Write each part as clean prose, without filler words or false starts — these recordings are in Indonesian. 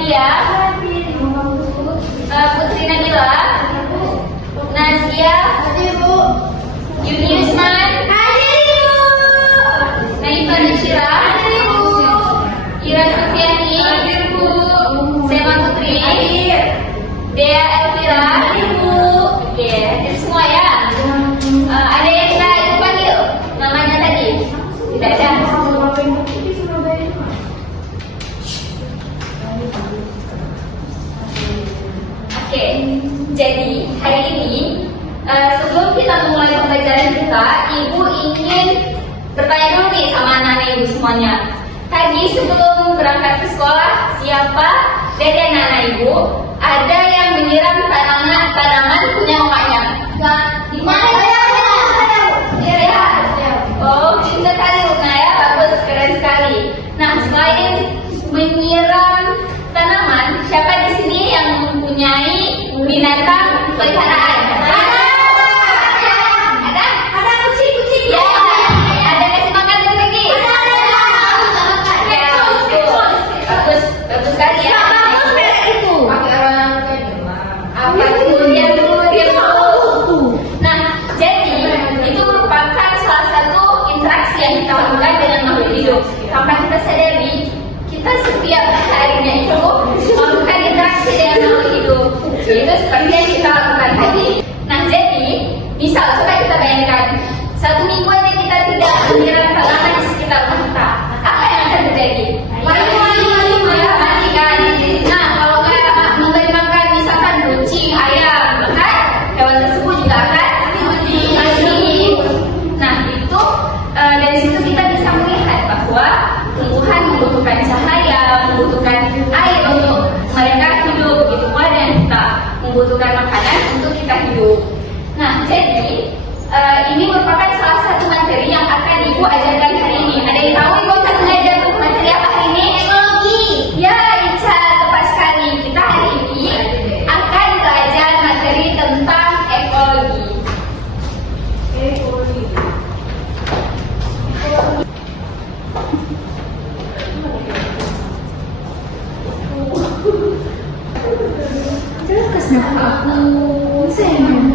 Nadia, Putri Nabila, Nazia, Yuni Usman, Naifah Nashira, Ira Sufiani, Sema Putri, Dea Elvira, oke, itu semua ya. Ada yang saya panggil namanya tadi? Tidak ada. Oke, jadi hari ini sebelum kita memulai pembelajaran kita, Ibu ingin bertanya dulu nih sama anak-anak Ibu semuanya. Tadi sebelum berangkat ke sekolah, siapa dari anak-anak Ibu ada yang menyiram tanaman punya emaknya? Di mana ya? Ya. Oh, pintar sekali Luna ya, bagus, keren sekali. Nah, selain menyiram tanaman, siapa di sini yang mempunyai binatang peliharaan? Ada kucing ya. Ada kasih makan lagi? Ya, bagus sekali ya. Dia dulu. Nah, jadi itu merupakan salah satu interaksi yang kita lakukan dengan makhluk hidup. Tanpa kita sadari, kita setiap harinya itu melakukan interaksi dengan makhluk hidup. Itu seperti yang kita lakukan tadi. Nah, jadi misal coba kita bayangkan 1 minggu aja kita tidak menyiram tanaman di sekitar rumah kita, apa yang akan terjadi? Mati kan? Nah, kalau nggak memberi makan misalkan kucing, ayam, maka hewan tersebut juga akan mati. Nah, itu dari situ kita bisa melihat bahwa tumbuhan membutuhkan cahaya, membutuhkan air untuk mereka hidup, gitu pula dengan kita membutuhkan makanan untuk kita hidup. Nah, jadi ini merupakan salah satu materi yang akan Ibu ajarkan hari ini. Ada yang tahu Ibu akan mengajar materi apa hari ini? Ekologi. Ya, Ica, tepat sekali. Kita hari ini akan belajar materi tentang ekologi. Terus kenapa aku sayang?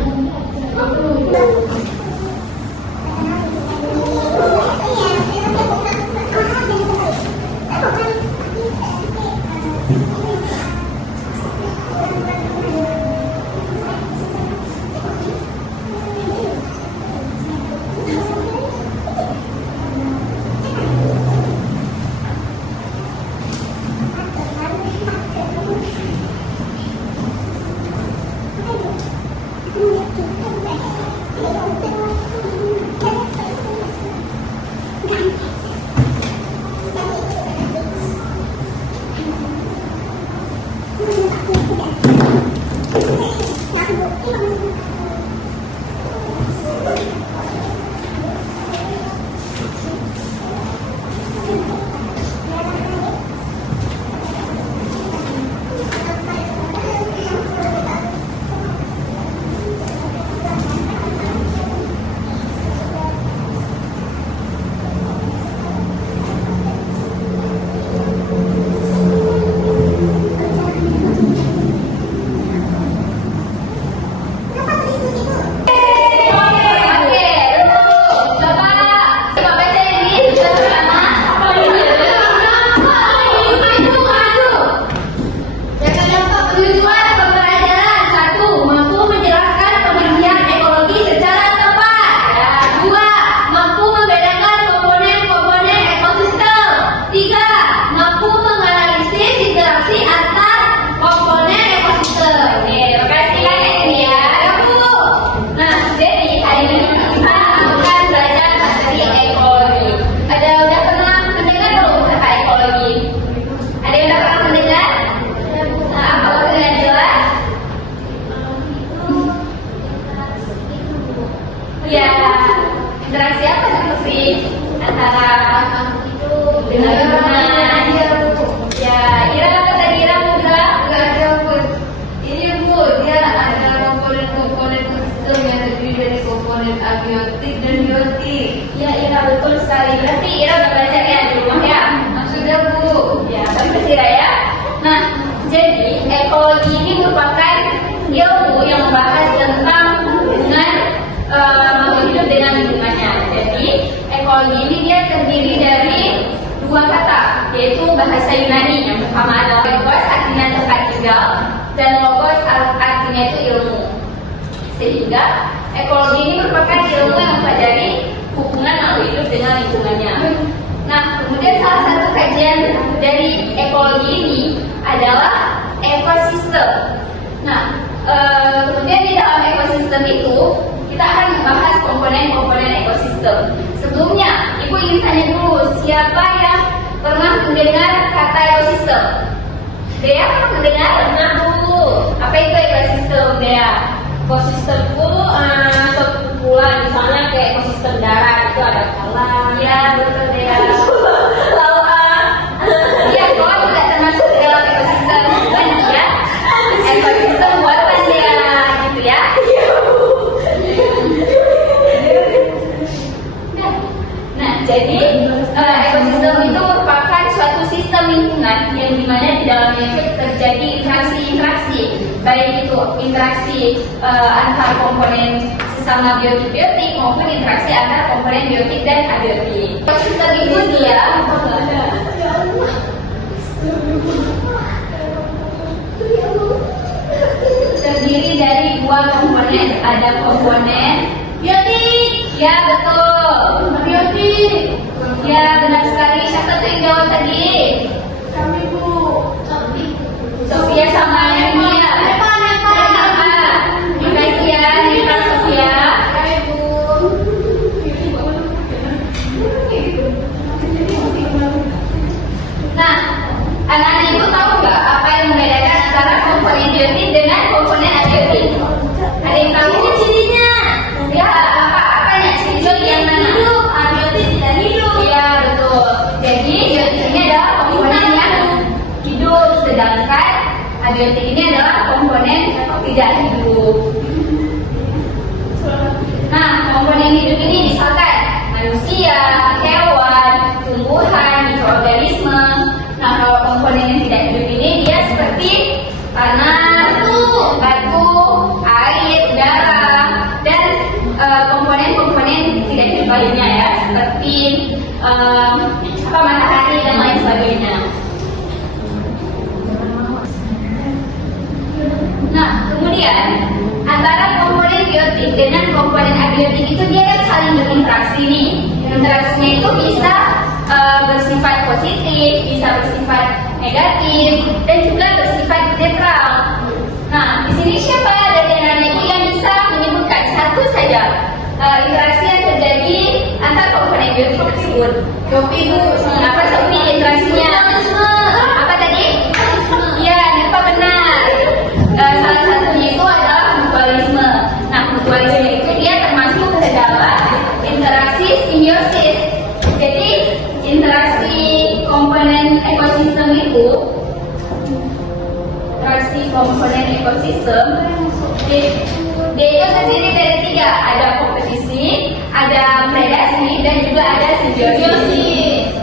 yaitu bahasa Yunani. Yang pertama adalah logos, artinya tempat tinggal, dan logos artinya itu ilmu. Sehingga ekologi ini merupakan ilmu yang mempelajari hubungan makhluk hidup dengan lingkungannya. Nah, kemudian salah satu kajian dari ekologi ini adalah ekosistem. Nah, kemudian di dalam ekosistem itu kita akan membahas komponen-komponen ekosistem. Sebelumnya, Ibu ingin tanya dulu, siapa yang pernah mendengar kata ekosistem? Dea pernah mendengar? Pernah, Bu. Apa itu ekosistem, Dea? Ekosistem itu sekumpulan, misalnya kayak ekosistem darat itu ada kolam. Ya, betul, Dea. Lalu Iya, kolam juga termasuk di dalam ekosistem. Bukan ya? Ekosistem buatan Dea, gitu ya? Nah, jadi ekosistem itu merupakan suatu sistem lingkungan yang dimana di dalamnya itu terjadi interaksi-interaksi, baik itu interaksi antar komponen sesama biotik maupun interaksi antar komponen biotik dan abiotik. Ekosistem itu dia terdiri dari dua komponen. Ada komponen biotik, ya betul, biotik, ya benar sekali. Siapa tuh yang jawab tadi? kami, Bu. Sofia sama Emilia. Makasih ya, Nita, Sofia. Nah, anak-anak ibu tahu nggak apa yang membedakan antara komponen biotik dengan komponen abiotik? Ada yang tahu? Cirinya? Ya, apanya? Ciri yang mana? Abiotik tidak hidup. Ya, betul. Jadi biotik ini adalah komponen yang hidup, sedangkan abiotik ini adalah komponen tidak hidup. Nah, komponen hidup ini misalkan manusia, hewan, tumbuhan, mikroorganisme. Nah, kalau komponen yang tidak hidup ini dia seperti tanah, batu, air, udara, dan komponen-komponen tidak hidup lainnya ya, seperti matahari dan lain sebagainya. Nah, kemudian antara komponen biotik dengan komponen abiotik itu dia kan saling berinteraksi nih. Interaksinya itu bisa bersifat positif, bisa bersifat negatif, dan juga bersifat netral. Nah, di sini siapa dari anak-anak ibu yang bisa menyebutkan satu saja interaksi yang terjadi antar komponen biotik tersebut? Sophie, Bu. Apa Sophie interaksinya? Apa tadi? Ya, Nepa benar. Salah satunya itu adalah mutualisme. Nah, mutualisme itu dia termasuk ke dalam interaksi simbiosis. Jadi interaksi komponen ekosistem itu, interaksi komponen ekosistem dia itu terdiri dari tiga. Ada kompetisi, ada predasi, dan juga ada simbiosis.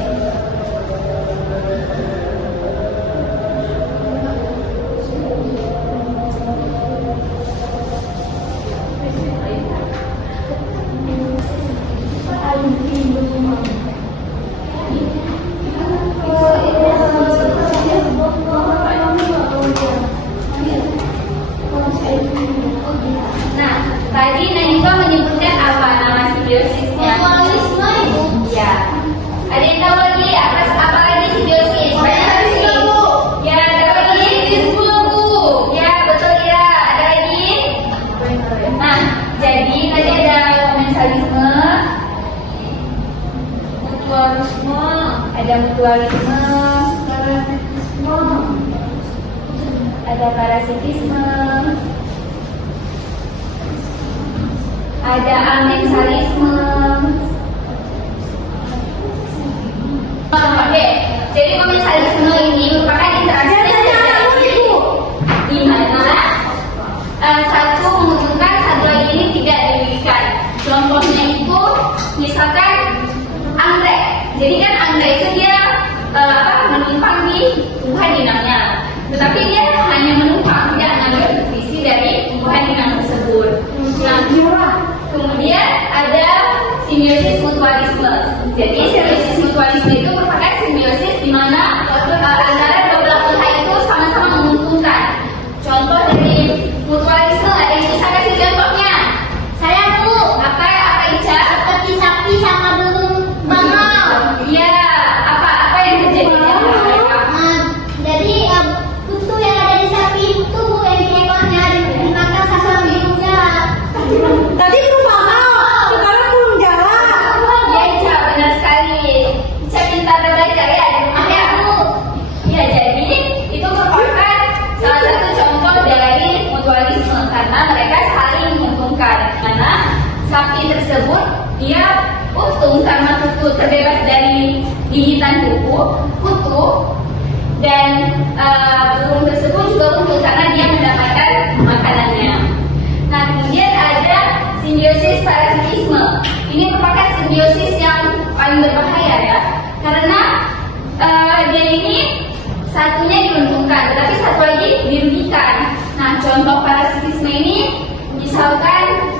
Nah, tadi Najwa menyebutkan apa nama simbiosisnya? Mutualisme, Ibu. Ya. Ada yang tahu lagi apa lagi simbiosis? Ya, ada lagi. Ya, betul ya. Ada lagi. Nah, jadi tadi ada komensalisme, mutualisme, ada parasitisme, ada amensalisme. Oke, jadi komensalisme ini merupakan interaksi di mana satu menguntungkan, satu lagi ini tidak dirugikan. Contohnya itu misalkan anggrek. Jadi kan anggrek itu dia menumpang di tumbuhan inangnya, tetapi dia hanya menumpang, tidak mengambil nutrisi dari tumbuhan inang tersebut. Nah, kemudian ada simbiosis mutualisme. Jadi simbiosis mutualisme itu merupakan simbiosis di mana umpama kutu terbebas dari gigitan kutu, dan burung tersebut juga unggul karena dia mendapatkan makanannya. Nah, kemudian ada simbiosis parasitisme. Ini merupakan simbiosis yang paling berbahaya ya, karena dia ini satunya diuntungkan, tetapi satu lagi dirugikan. Nah, contoh parasitisme ini misalkan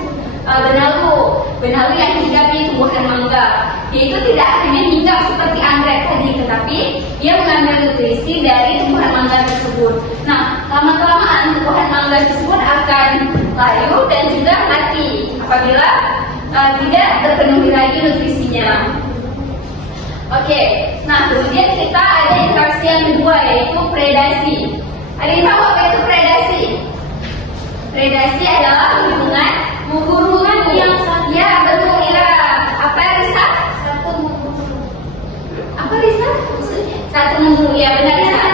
benalu yang hinggap di tumbuhan mangga, yaitu tidak hanya hinggap seperti anggrek tadi, tetapi dia mengambil nutrisi dari tumbuhan mangga tersebut. Nah, lama-kelamaan tumbuhan mangga tersebut akan layu dan juga mati apabila tidak terpenuhi lagi nutrisinya. Oke, nah kemudian kita ada interaksi yang kedua, yaitu predasi. Ada yang tahu apa itu predasi? Predasi adalah hubungan yang betul Ira. Apa Risa? Apa Risa? Satu memburu, ya benar Risa.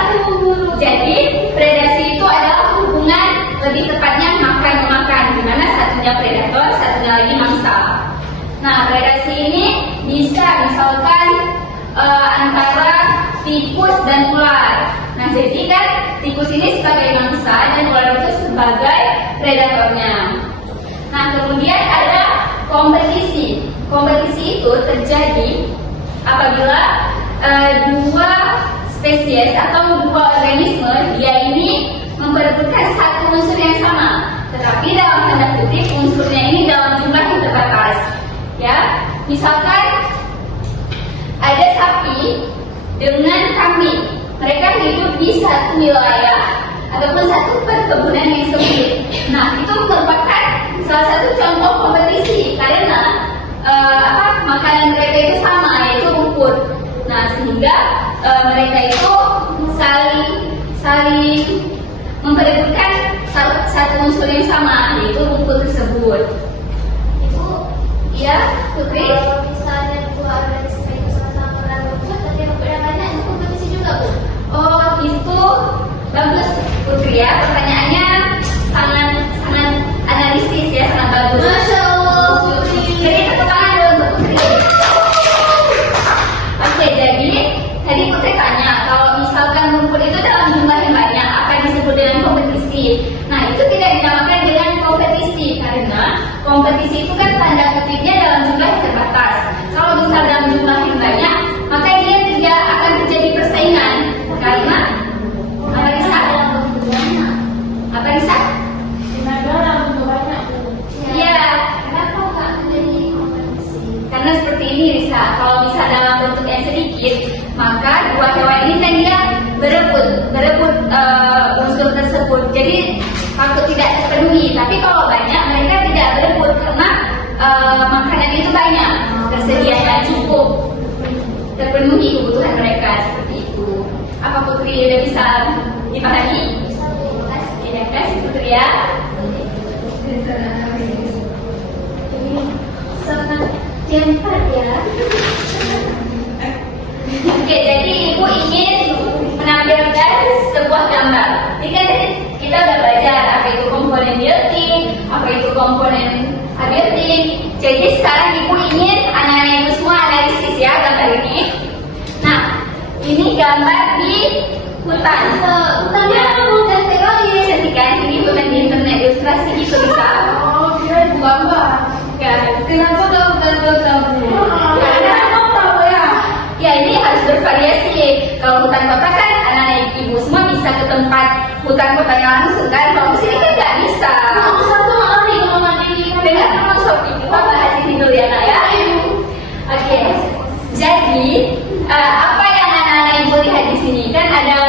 Jadi predasi itu adalah hubungan, lebih tepatnya makan-memakan, di mana satunya predator, satunya lagi mangsa. Nah, predasi ini bisa misalkan antara tikus dan ular. Nah, jadi kan tikus ini sebagai mangsa dan ular itu sebagai predatornya. Nah, kemudian ada kompetisi. Kompetisi itu terjadi apabila dua spesies atau dua organisme dia ini memperebutkan satu unsur yang sama, tetapi dalam tanda kutip unsurnya ini dalam jumlah yang terbatas. Ya, misalkan ada sapi dengan kambing, mereka hidup di satu wilayah ataupun satu perkebunan yang sempit. Nah, itu merupakan salah satu contoh kompetisi karena makanan mereka itu sama, yaitu rumput. Nah, sehingga mereka itu saling memperebutkan satu unsur yang sama, yaitu rumput tersebut. Itu ya, Putri. Kalau misalnya dua organisme itu sama-sama berebut, tapi perbedaannya itu kompetisi juga, Bu? Oh, itu bagus, Putri ya. Pertanyaannya sangat analisis ya, sangat bagus. Masya Allah, Putri. Jadi tepuk tangan dulu untuk Putri. Oke, jadi tadi Putri tanya kalau misalkan rumput itu dalam jumlah yang banyak, apa yang disebut dengan kompetisi? Nah, itu tidak dinamakan dengan kompetisi karena kompetisi itu kan tanda kutipnya dalam jumlah yang terbatas. Kalau misal dalam jumlah yang banyak, maka dia tidak akan terjadi persaingan karena apa Risa? Apa Risa? Iya. Kenapa nggak menjadi kompetisi? Karena seperti ini Risa, kalau bisa dalam bentuk yang sedikit, maka dua hewan ini kan dia berebut unsur tersebut. Jadi takut tidak terpenuhi. Tapi kalau banyak, mereka tidak berebut karena makanan itu banyak, tersedianya cukup, terpenuhi kebutuhan mereka seperti itu. Apa Putri udah bisa dipahami? Ya, kasih Putri ya. Sangat cepat ya. Oke, jadi Ibu ingin menampilkan sebuah gambar. Ini kan kita udah belajar apa itu komponen built-in, apa itu komponen abiotik. Jadi sekarang Ibu ingin anak-anak Ibu semua analisis ya gambar ini. Nah, ini gambar di hutan. Hutannya hutan sekali. Cantik kan? Ini bukan di internet ilustrasi gitu bisa. Oh, kira gambar. Kenapa hutan-hutan? Karena ya ini harus bervariasi. Kalau hutan kota kan anak-anak Ibu semua bisa ke tempat hutan kotanya langsung kan. Kalau di sini kan nggak bisa. Dengan teman Sophie kita bahas ini dulu ya Nak ya. Oke. Jadi apa yang anak-anak Ibu lihat di sini kan ada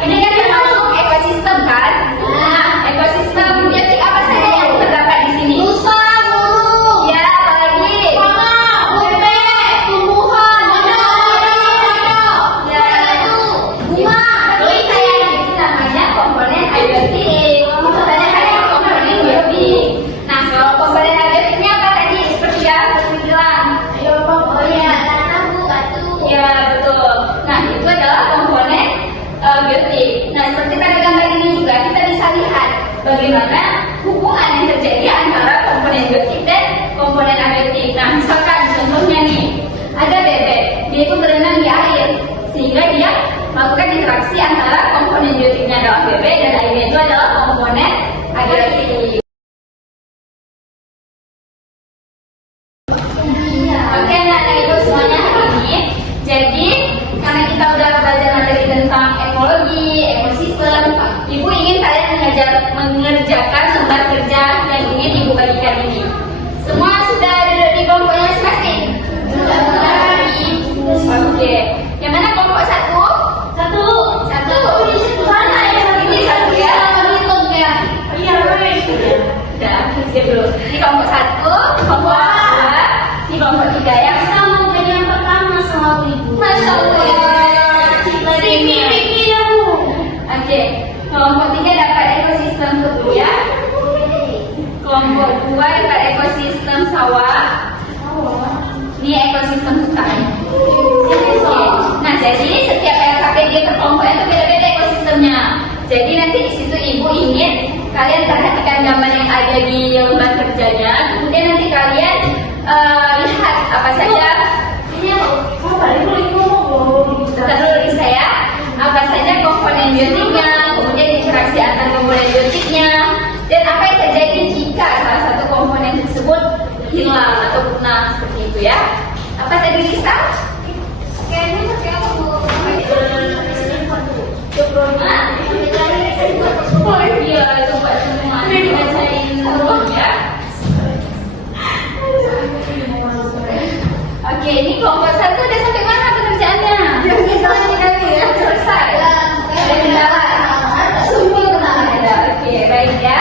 ini kan termasuk ekosistem kan. Nah, ekosistem biotik apa saja yang terdapat di sini? Ya, apalagi? Komponen abiotik. Itu tadi ada komponen biotik. Nah, kalau komponen abiotiknya apa tadi? Seperti yang Putri bilang. Ya, betul. Nah, itu adalah komponen biotik. Nah, seperti pada gambar ini juga kita bisa lihat bagaimana hubungan yang terjadi antara komponen biotik dan komponen abiotik. Nah, misalkan contohnya nih, dia itu berenang di air, sehingga dia melakukan interaksi antara komponen biotiknya adalah BB dan airnya itu adalah komponen abiotik. Oke, nah itu semuanya hari ini. Jadi karena kita udah belajar materi tentang ekologi, ekosistem, Ibu ingin kalian mengerjakan lembar kerja yang ingin Ibu bagikan ini. Semua sudah duduk di kelompoknya masing-masing? Sudah. Oke. Yang mana kelompok satu? Satu. Mana ya? Ini satu ya? Iya, sudah. Siap dulu. Di kelompok satu, kelompok dua, di kelompok tiga ya. Sama jadi yang pertama sama Ibu. Masya Allah. Riki ya Bu. Oke. Kelompok tiga dapat ekosistem kebun ya. Kelompok dua dapat ekosistem sawah. Ini ekosistem hutan. Nah, jadi setiap LKP dia terkelompoknya itu beda-beda ekosistemnya. Jadi nanti di situ Ibu ingin kalian perhatikan gambar yang ada di lembar kerjanya. Kemudian nanti kalian lihat apa saja. Ini apa? Bentar dulu Lisa ya. Apa saja komponen biotiknya, kemudian interaksi antar komponen biotiknya, dan apa yang terjadi jika salah satu komponen tersebut hilang atau punah seperti itu ya. Apa tadi Lisa? Kayaknya pakai apa Bu? Oh iya, coba semua dibacain dulu ya. Oke, ini kelompok satu udah sampai mana pekerjaannya? Selesai. Ada kendala? Ada. Oke, baik ya.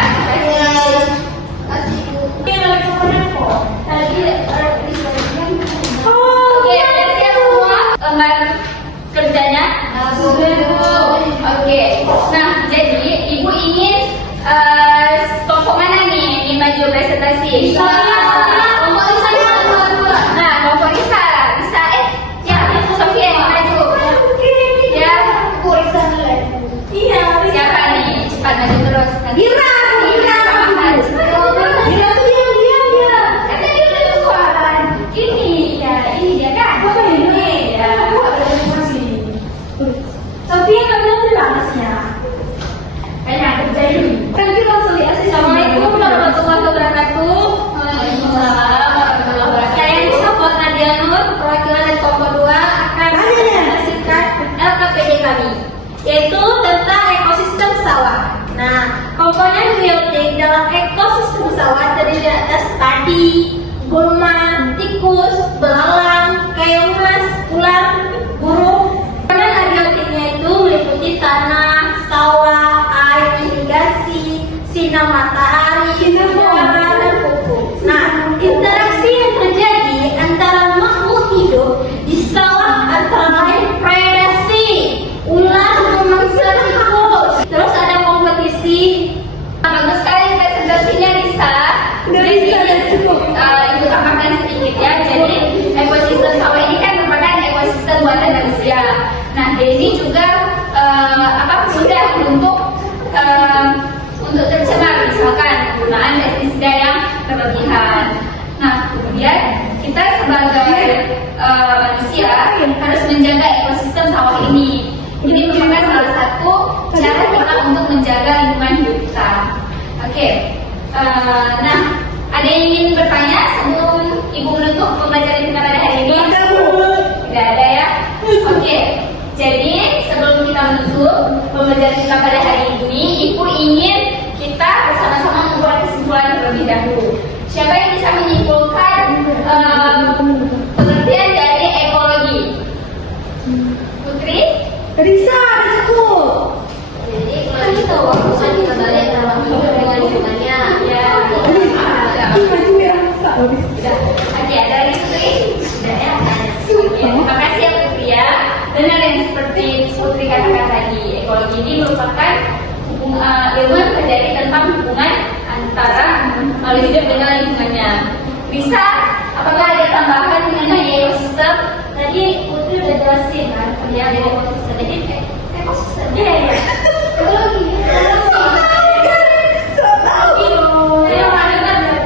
Oke, ada siap semua lembar kerjanya? Oke. Nah, jadi Ibu ingin kelompok mana nih? Ini maju presentasi. Nah, kelompok Lisa. Ya, Sofia yang maju. Ya. Siapa nih? Cepat maju terus. Gira. Ini dia kan? Ini ya. Assalamualaikum warahmatullahi wabarakatuh. Waalaikumsalam warahmatullahi wabarakatuh. Saya support Nadia Nur, perwakilan dari kelompok 2 akan menyaksikan LKPD kami, yaitu tentang ekosistem sawah. Nah, komponen biotik dalam ekosistem sawah terdiri atas padi, gulma, tikus, belalang, keong, ular, burung. Komponen abiotiknya itu meliputi tanah, sawah, air irigasi, sinar matahari, udara, dan pupuk. Nah, interaksi yang terjadi antara makhluk hidup di sawah antara lain predasi, ular memangsa tikus. Terus ada kompetisi. Bagus sekali presentasinya Lisa. Ibu tambahkan sedikit ya. Jadi ekosistem sawah ini kan merupakan ekosistem buatan manusia. Nah, ini juga mudah untuk tercemar, misalkan penggunaan pestisida yang berlebihan. Nah, kemudian kita sebagai manusia harus menjaga ekosistem sawah ini. Ini merupakan salah satu cara kita untuk menjaga lingkungan hidup kita. Oke. Nah, ada yang ingin bertanya sebelum Ibu menutup pembelajaran kita pada hari ini? Tidak ada ya? Oke. Jadi sebelum kita menutup pembelajaran kita pada hari ini, Ibu ingin kita bersama-sama membuat kesimpulan terlebih dahulu. Siapa yang bisa menyimpulkan pengertian dari ekologi? Putri? Risa, aku. Jadi kalau kita waktu kita balik dalam hubungan lingkungannya, ya. Oke, ada Rizky? Sudah ya? Oke, terima kasih ya Putri ya. Benar yang seperti Putri katakan tadi, ekologi ini merupakan ilmu yang terjadi tentang hubungan antara makhluk hidup dengan lingkungannya. Bisa, apakah ada tambahan mengenai ekosistem? Tadi Putri udah jelasin kan, ya ada ekosistem. Jadi ekosistem ya.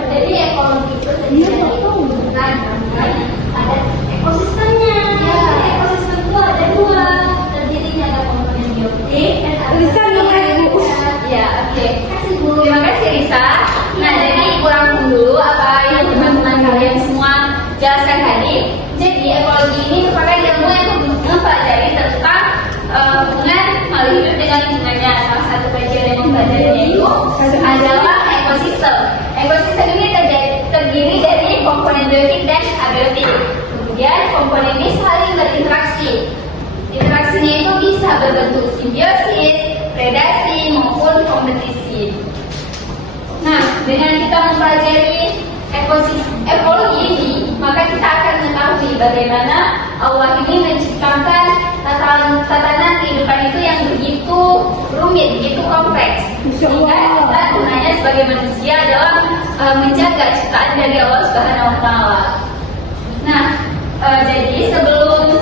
Jadi ekologi itu sendiri itu hubungan antara ada ekosistemnya. kemudian abiotik. Kemudian komponen ini saling berinteraksi. Interaksinya itu bisa berbentuk simbiosis, predasi, maupun kompetisi. Nah, dengan kita mempelajari ekologi ini, maka kita akan mengetahui bagaimana Allah ini menciptakan tatanan kehidupan itu yang begitu rumit, begitu kompleks. Sehingga kita gunanya sebagai manusia adalah menjaga ciptaan dari Allah Subhanahu wa Ta'ala. Nah, jadi sebelum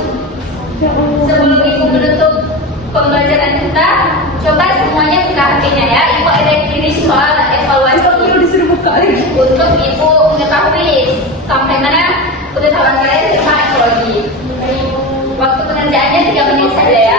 ibu menutup pembelajaran kita, coba semuanya buka HP-nya ya. Ibu ada kiri soal evaluasi untuk ibu mengetahui sampai mana pengetahuan kalian tentang ekologi. Waktu pengerjaannya 3 menit saja ya.